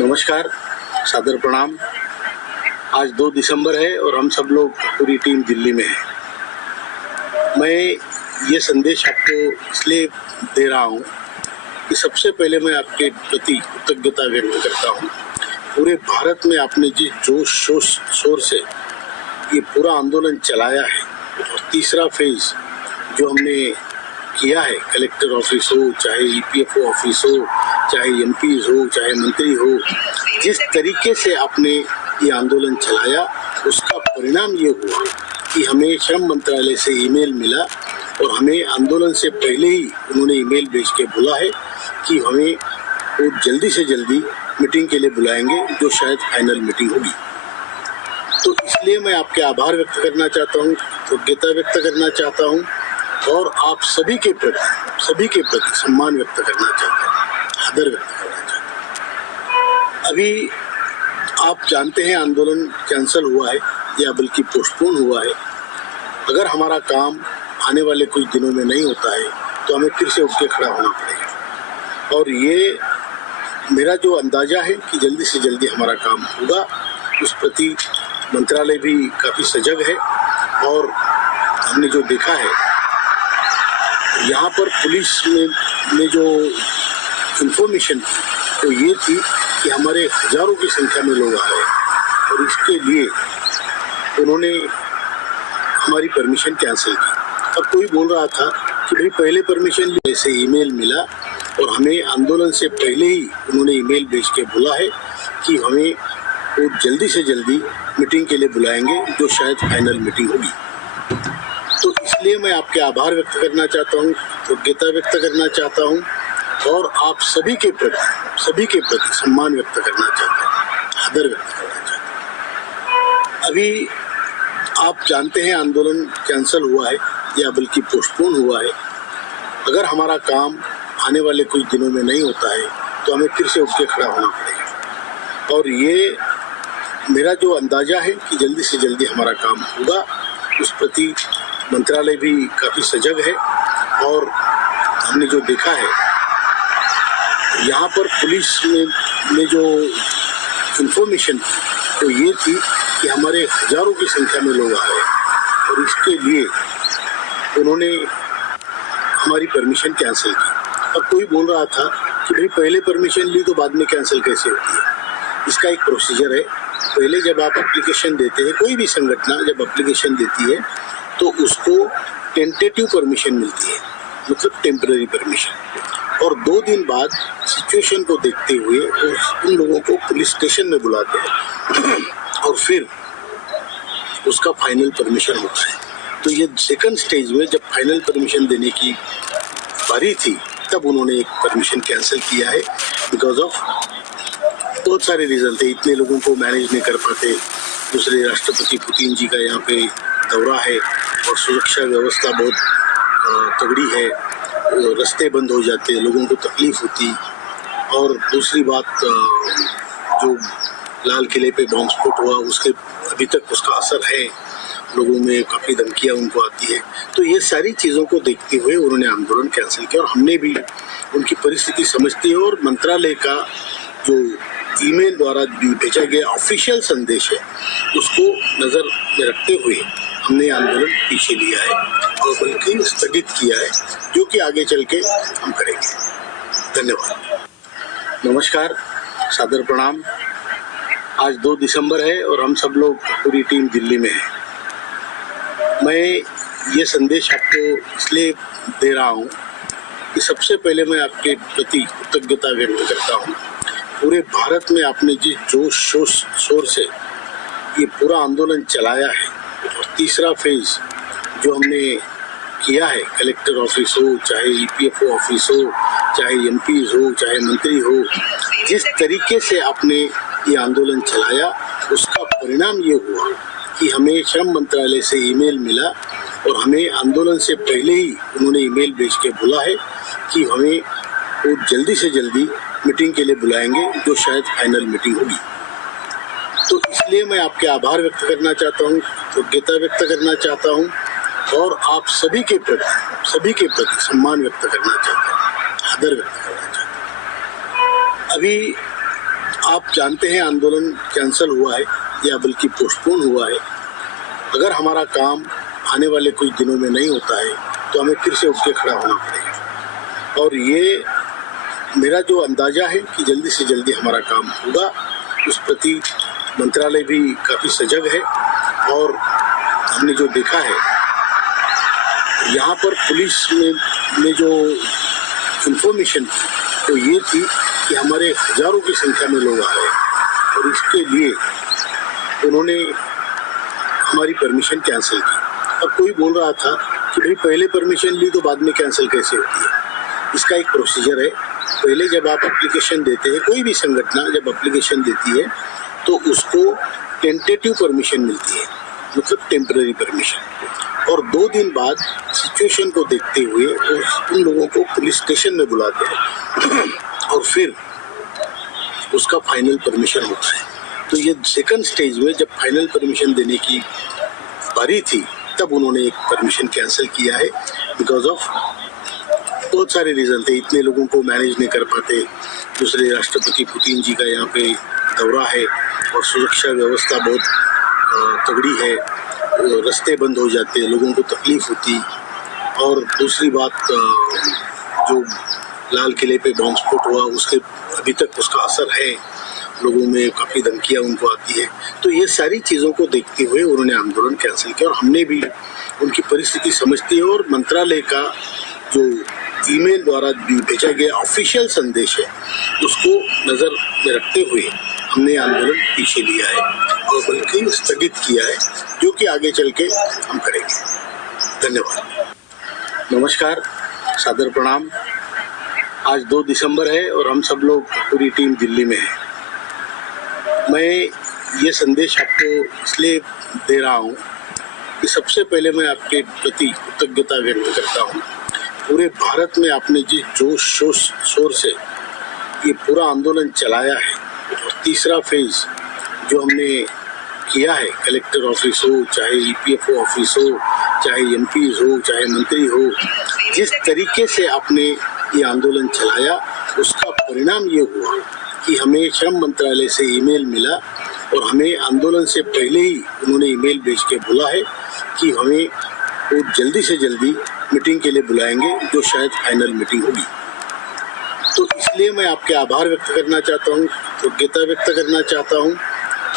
नमस्कार, सादर प्रणाम। आज 2 दिसंबर है और हम सब लोग पूरी टीम दिल्ली में है। मैं ये संदेश आपको इसलिए दे रहा हूँ कि सबसे पहले मैं आपके प्रति कृतज्ञता व्यक्त करता हूँ। पूरे भारत में आपने जिस जोश शोर से ये पूरा आंदोलन चलाया है और तीसरा फेज जो हमने किया है, कलेक्टर ऑफिस हो, चाहे ईपीएफओ ऑफिस हो, चाहे एमपीज हो, चाहे मंत्री हो, जिस तरीके से आपने ये आंदोलन चलाया उसका परिणाम ये हुआ कि हमें श्रम मंत्रालय से ईमेल मिला और हमें आंदोलन से पहले ही उन्होंने ईमेल भेज के बोला है कि हमें वो जल्दी से जल्दी मीटिंग के लिए बुलाएंगे, जो शायद फाइनल मीटिंग होगी। तो इसलिए मैं आपके आभार व्यक्त करना चाहता हूँ, कृतज्ञता व्यक्त करना चाहता हूँ और आप सभी के प्रति सम्मान व्यक्त करना चाहता हूँ, आदर व्यक्त करना चाहता हूँ। अभी आप जानते हैं आंदोलन कैंसिल हुआ है या बल्कि पोस्टपोन हुआ है। अगर हमारा काम आने वाले कुछ दिनों में नहीं होता है तो हमें फिर से उठ के खड़ा होना पड़ेगा और ये मेरा जो अंदाजा है कि जल्दी से जल्दी हमारा काम होगा। उस प्रति मंत्रालय भी काफ़ी सजग है और हमने जो देखा है यहाँ पर पुलिस ने जो इन्फॉर्मेशन थी तो ये थी कि हमारे हजारों की संख्या में लोग आए और इसके लिए उन्होंने हमारी परमिशन कैंसिल की। अब कोई बोल रहा था कि भाई पहले परमिशन लिए, ऐसे ईमेल मिला और हमें आंदोलन से पहले ही उन्होंने ईमेल भेज के बोला है कि हमें वो जल्दी से जल्दी मीटिंग के लिए बुलाएंगे, जो शायद फाइनल मीटिंग होगी। तो इसलिए मैं आपके आभार व्यक्त करना चाहता हूँ, कृतज्ञता व्यक्त करना चाहता हूँ और आप सभी के प्रति सम्मान व्यक्त करना चाहता हूँ, आदर व्यक्त करना चाहता हूँ। अभी आप जानते हैं आंदोलन कैंसिल हुआ है या बल्कि पोस्टपोन हुआ है। अगर हमारा काम आने वाले कुछ दिनों में नहीं होता है तो हमें फिर से उठ के खड़ा होना पड़ेगा और ये मेरा जो अंदाजा है कि जल्दी से जल्दी हमारा काम होगा। उस प्रति मंत्रालय भी काफ़ी सजग है और हमने जो देखा है यहाँ पर पुलिस ने जो इन्फॉर्मेशन थी तो ये थी कि हमारे हजारों की संख्या में लोग आए और इसके लिए उन्होंने हमारी परमिशन कैंसिल की। अब कोई बोल रहा था कि भाई पहले परमिशन ली तो बाद में कैंसिल कैसे होती है। इसका एक प्रोसीजर है। पहले जब आप एप्लीकेशन देते हैं, कोई भी संगठन जब एप्लीकेशन देती है तो उसको टेंटेटिव परमिशन मिलती है, मतलब टेम्पररी परमिशन, और 2 दिन बाद सिचुएशन को देखते हुए उन लोगों को पुलिस स्टेशन में बुलाते हैं और फिर उसका फाइनल परमिशन होता है। तो ये सेकंड स्टेज में जब फाइनल परमिशन देने की बारी थी तब उन्होंने एक परमिशन कैंसिल किया है। बिकॉज ऑफ बहुत सारे रीज़न थे, इतने लोगों को मैनेज नहीं कर पाते, दूसरे राष्ट्रपति पुतिन जी का यहाँ पे दौरा है और सुरक्षा व्यवस्था बहुत तगड़ी है, रास्ते बंद हो जाते, लोगों को तकलीफ होती। और दूसरी बात, जो लाल किले पे बॉम्ब स्फोट हुआ उसके अभी तक उसका असर है, लोगों में काफ़ी धमकियाँ उनको आती है। तो ये सारी चीज़ों को देखते हुए उन्होंने आंदोलन कैंसिल किया और हमने भी उनकी परिस्थिति समझती है और मंत्रालय का जो ईमेल द्वारा भेजा गया ऑफिशियल संदेश है उसको नज़र में रखते हुए हमने आंदोलन पीछे लिया है और बल्कि स्थगित किया है, जो कि आगे चल के हम करेंगे। धन्यवाद। नमस्कार, सादर प्रणाम। आज 2 दिसंबर है और हम सब लोग पूरी टीम दिल्ली में है। मैं ये संदेश आपको इसलिए दे रहा हूँ कि सबसे पहले मैं आपके प्रति कृतज्ञता व्यक्त करता हूँ। पूरे भारत में आपने जिस जोश शोर से ये पूरा आंदोलन चलाया है और तीसरा फेज जो हमने किया है, कलेक्टर ऑफिस हो, चाहे ईपीएफओ ऑफिस हो, चाहे एमपीज हो, चाहे मंत्री हो, जिस तरीके से आपने ये आंदोलन चलाया उसका परिणाम ये हुआ कि हमें श्रम मंत्रालय से ईमेल मिला और हमें आंदोलन से पहले ही उन्होंने ईमेल भेज के बोला है कि हमें वो जल्दी से जल्दी मीटिंग के लिए बुलाएंगे, जो शायद फाइनल मीटिंग होगी। तो इसलिए मैं आपके आभार व्यक्त करना चाहता हूँ, कृतज्ञता व्यक्त करना चाहता हूँ और आप सभी के प्रति सम्मान व्यक्त करना चाहता हूँ, आदर व्यक्त करना चाहता हूँ। अभी आप जानते हैं आंदोलन कैंसिल हुआ है या बल्कि पोस्टपोन हुआ है। अगर हमारा काम आने वाले कुछ दिनों में नहीं होता है तो हमें फिर से उठ के खड़ा होना पड़ेगा। और ये मेरा जो अंदाजा है कि जल्दी से जल्दी हमारा काम होगा, उस प्रति मंत्रालय भी काफ़ी सजग है। और हमने जो देखा है यहाँ पर पुलिस में जो इंफॉर्मेशन थी तो ये थी कि हमारे हजारों की संख्या में लोग आ रहे हैं और इसके लिए उन्होंने हमारी परमिशन कैंसिल की। और कोई बोल रहा था कि भाई पहले परमिशन ली तो बाद में कैंसिल कैसे होती है। इसका एक प्रोसीजर है। पहले जब आप एप्लीकेशन देते हैं, कोई भी संगठन जब एप्लीकेशन देती है तो उसको टेंटेटिव परमिशन मिलती है, मतलब टेम्पररी परमिशन। और 2 दिन बाद सिचुएशन को देखते हुए उन लोगों को पुलिस स्टेशन में बुलाते हैं और फिर उसका फाइनल परमिशन होता है। तो ये सेकंड स्टेज में जब फाइनल परमिशन देने की बारी थी तब उन्होंने एक परमिशन कैंसिल किया है। बिकॉज ऑफ बहुत सारे रीज़न थे, इतने लोगों को मैनेज नहीं कर पाते, दूसरे राष्ट्रपति पुतिन जी का यहाँ पे दौरा है और सुरक्षा व्यवस्था बहुत तगड़ी है, रास्ते बंद हो जाते, लोगों को तकलीफ होती। और दूसरी बात, जो लाल किले पे बॉम्ब स्फोट हुआ उसके अभी तक उसका असर है, लोगों में काफ़ी धमकियाँ उनको आती है। तो ये सारी चीज़ों को देखते हुए उन्होंने आंदोलन कैंसिल किया और हमने भी उनकी परिस्थिति समझती है और मंत्रालय का जो ईमेल द्वारा भेजा गया ऑफिशियल संदेश है उसको नज़र में रखते हुए हमने आंदोलन पीछे लिया है और बल्कि स्थगित किया है, जो कि आगे चल के हम करेंगे। धन्यवाद। नमस्कार, सादर प्रणाम। आज 2 दिसंबर है और हम सब लोग पूरी टीम दिल्ली में है। मैं ये संदेश आपको इसलिए दे रहा हूँ कि सबसे पहले मैं आपके प्रति कृतज्ञता व्यक्त करता हूँ। पूरे भारत में आपने जिस जोश शोर से ये पूरा आंदोलन चलाया है और तीसरा फेज जो हमने किया है, कलेक्टर ऑफिस हो, चाहे ईपीएफओ ऑफिस हो, चाहे एमपीज हो, चाहे मंत्री हो, जिस तरीके से आपने ये आंदोलन चलाया उसका परिणाम ये हुआ कि हमें श्रम मंत्रालय से ईमेल मिला और हमें आंदोलन से पहले ही उन्होंने ईमेल भेज के बोला है कि हमें वो जल्दी से जल्दी मीटिंग के लिए बुलाएंगे, जो शायद फाइनल मीटिंग होगी। तो इसलिए मैं आपके आभार व्यक्त करना चाहता हूँ, कृतज्ञता व्यक्त करना चाहता हूँ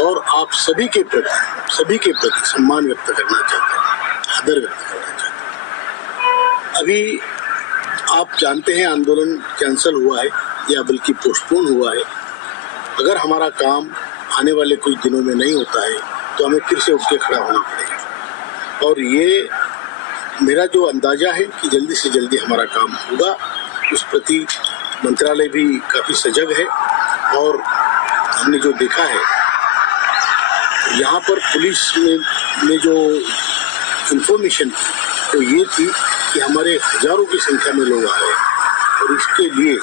और आप सभी के प्रति सम्मान व्यक्त करना चाहता हूँ, आदर व्यक्त करना चाहता हूँ। अभी आप जानते हैं आंदोलन कैंसिल हुआ है या बल्कि पोस्टपोन हुआ है। अगर हमारा काम आने वाले कुछ दिनों में नहीं होता है तो हमें फिर से उठ के खड़ा होना पड़ेगा। और ये मेरा जो अंदाजा है कि जल्दी से जल्दी हमारा काम होगा, उस प्रति मंत्रालय भी काफ़ी सजग है। और हमने जो देखा है यहाँ पर पुलिस में जो इंफॉर्मेशन थी तो ये थी कि हमारे हजारों की संख्या में लोग आ रहे हैं और इसके लिए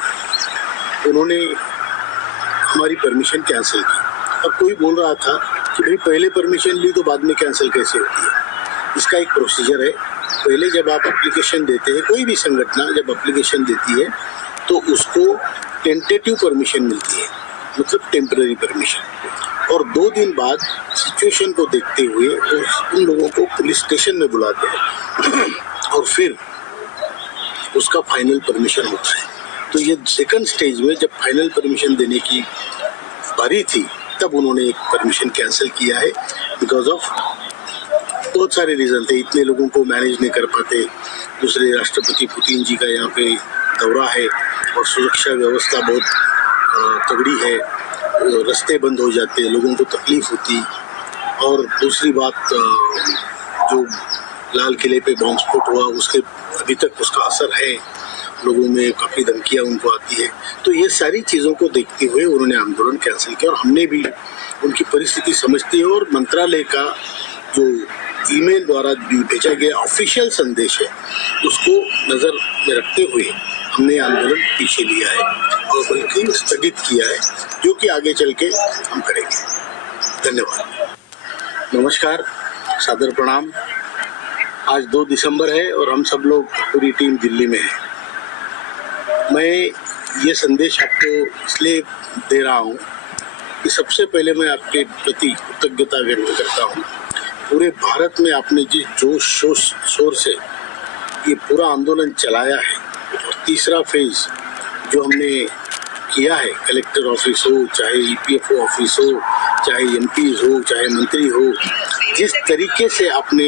उन्होंने हमारी परमिशन कैंसिल की। और कोई बोल रहा था कि भाई पहले परमिशन ली तो बाद में कैंसिल कैसे होती है। इसका एक प्रोसीजर है। पहले जब आप एप्लीकेशन देते हैं, कोई भी संगठन जब एप्लीकेशन देती है तो उसको टेंटेटिव परमिशन मिलती है, मतलब टेम्पररी परमिशन। और 2 दिन बाद सिचुएशन को देखते हुए उन लोगों को पुलिस स्टेशन में बुलाते हैं और फिर उसका फाइनल परमिशन होता है। तो ये सेकंड स्टेज में जब फाइनल परमिशन देने की बारी थी तब उन्होंने एक परमिशन कैंसिल किया है। बिकॉज ऑफ बहुत सारे रीज़न थे, इतने लोगों को मैनेज नहीं कर पाते, दूसरे राष्ट्रपति पुतिन जी का यहाँ पे दौरा है और सुरक्षा व्यवस्था बहुत तगड़ी है, रास्ते बंद हो जाते, लोगों को तकलीफ होती। और दूसरी बात, जो लाल किले पे बॉम्ब स्फोट हुआ उसके अभी तक उसका असर है, लोगों में काफ़ी धमकियाँ उनको आती है। तो ये सारी चीज़ों को देखते हुए उन्होंने आंदोलन कैंसिल किया और हमने भी उनकी परिस्थिति समझती है और मंत्रालय का जो ईमेल द्वारा भेजा गया ऑफिशियल संदेश है उसको नज़र में रखते हुए हमने आंदोलन पीछे लिया है और बल्कि स्थगित किया है, जो कि आगे चल के हम करेंगे। धन्यवाद। नमस्कार, सादर प्रणाम। आज 2 दिसंबर है और हम सब लोग पूरी टीम दिल्ली में है। मैं ये संदेश आपको इसलिए दे रहा हूँ कि सबसे पहले मैं आपके प्रति कृतज्ञता व्यक्त करता हूँ। पूरे भारत में आपने जिस जोश शोर से ये पूरा आंदोलन चलाया है, और तीसरा फेज जो हमने किया है, कलेक्टर ऑफिस हो, चाहे ईपीएफओ ऑफिस हो, चाहे एमपीज हो, चाहे मंत्री हो, जिस तरीके से आपने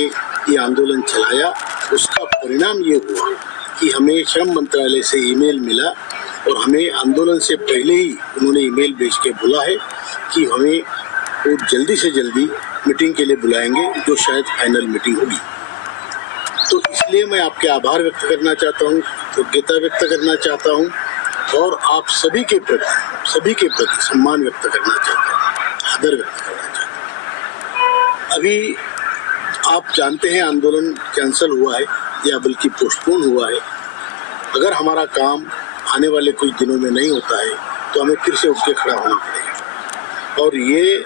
ये आंदोलन चलाया, उसका परिणाम ये हुआ कि हमें श्रम मंत्रालय से ईमेल मिला और हमें आंदोलन से पहले ही उन्होंने ईमेल भेज के बोला है कि हमें वो जल्दी से जल्दी मीटिंग के लिए बुलाएंगे, जो शायद फाइनल मीटिंग होगी। तो इसलिए मैं आपके आभार व्यक्त करना चाहता हूँ, कृतज्ञता व्यक्त करना चाहता हूँ और आप सभी के प्रति सम्मान व्यक्त करना चाहता हूँ, आदर व्यक्त करना चाहता हूँ। अभी आप जानते हैं आंदोलन कैंसिल हुआ है या बल्कि पोस्टपोन हुआ है। अगर हमारा काम आने वाले कुछ दिनों में नहीं होता है तो हमें फिर से उठ के खड़ा होना पड़ेगा, और ये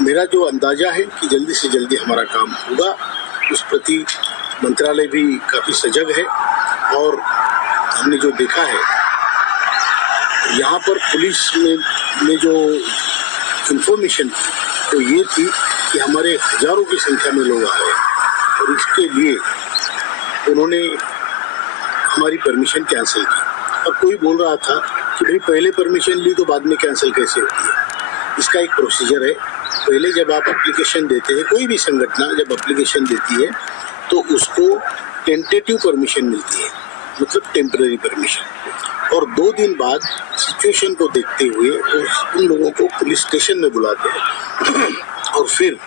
मेरा जो अंदाजा है कि जल्दी से जल्दी हमारा काम होगा। उस प्रति मंत्रालय भी काफ़ी सजग है, और हमने जो देखा है यहाँ पर पुलिस में जो इन्फॉर्मेशन थी तो ये थी कि हमारे हजारों की संख्या में लोग आ रहे हैं, और इसके लिए उन्होंने हमारी परमिशन कैंसिल की। और कोई बोल रहा था कि भाई पहले परमिशन ली तो बाद में कैंसिल कैसे होती है। इसका एक प्रोसीजर है। पहले जब आप एप्लीकेशन देते हैं, कोई भी संगठन जब एप्लीकेशन देती है तो उसको टेंटेटिव परमिशन मिलती है, मतलब टेम्पररी परमिशन, और 2 दिन बाद सिचुएशन को देखते हुए उन लोगों को पुलिस स्टेशन में बुलाते हैं और फिर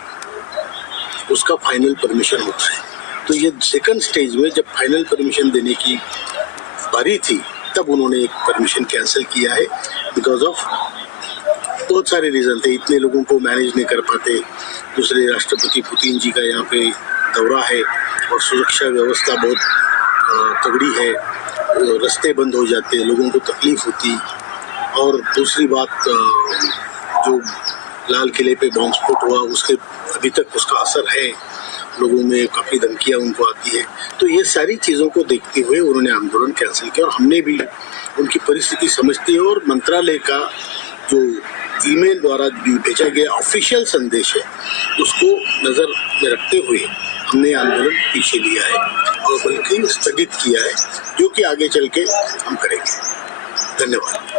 उसका फाइनल परमिशन होता है। तो ये सेकंड स्टेज में जब फाइनल परमिशन देने की बारी थी तब उन्होंने एक परमिशन कैंसिल किया है, बिकॉज ऑफ बहुत सारे रीज़न थे। इतने लोगों को मैनेज नहीं कर पाते, दूसरे राष्ट्रपति पुतिन जी का यहाँ पे दौरा है और सुरक्षा व्यवस्था बहुत तगड़ी है, रास्ते बंद हो जाते, लोगों को तकलीफ होती। और दूसरी बात, जो लाल किले पे बॉम्ब स्फोट हुआ उसके अभी तक उसका असर है, लोगों में काफ़ी धमकियाँ उनको आती है। तो ये सारी चीज़ों को देखते हुए उन्होंने आंदोलन कैंसिल किया, और हमने भी उनकी परिस्थिति समझते हुए और मंत्रालय का जो ईमेल द्वारा भेजा गया ऑफिशियल संदेश है उसको नज़र में रखते हुए हमने आंदोलन पीछे लिया है और बल्कि स्थगित किया है, जो कि आगे चल के हम करेंगे। धन्यवाद।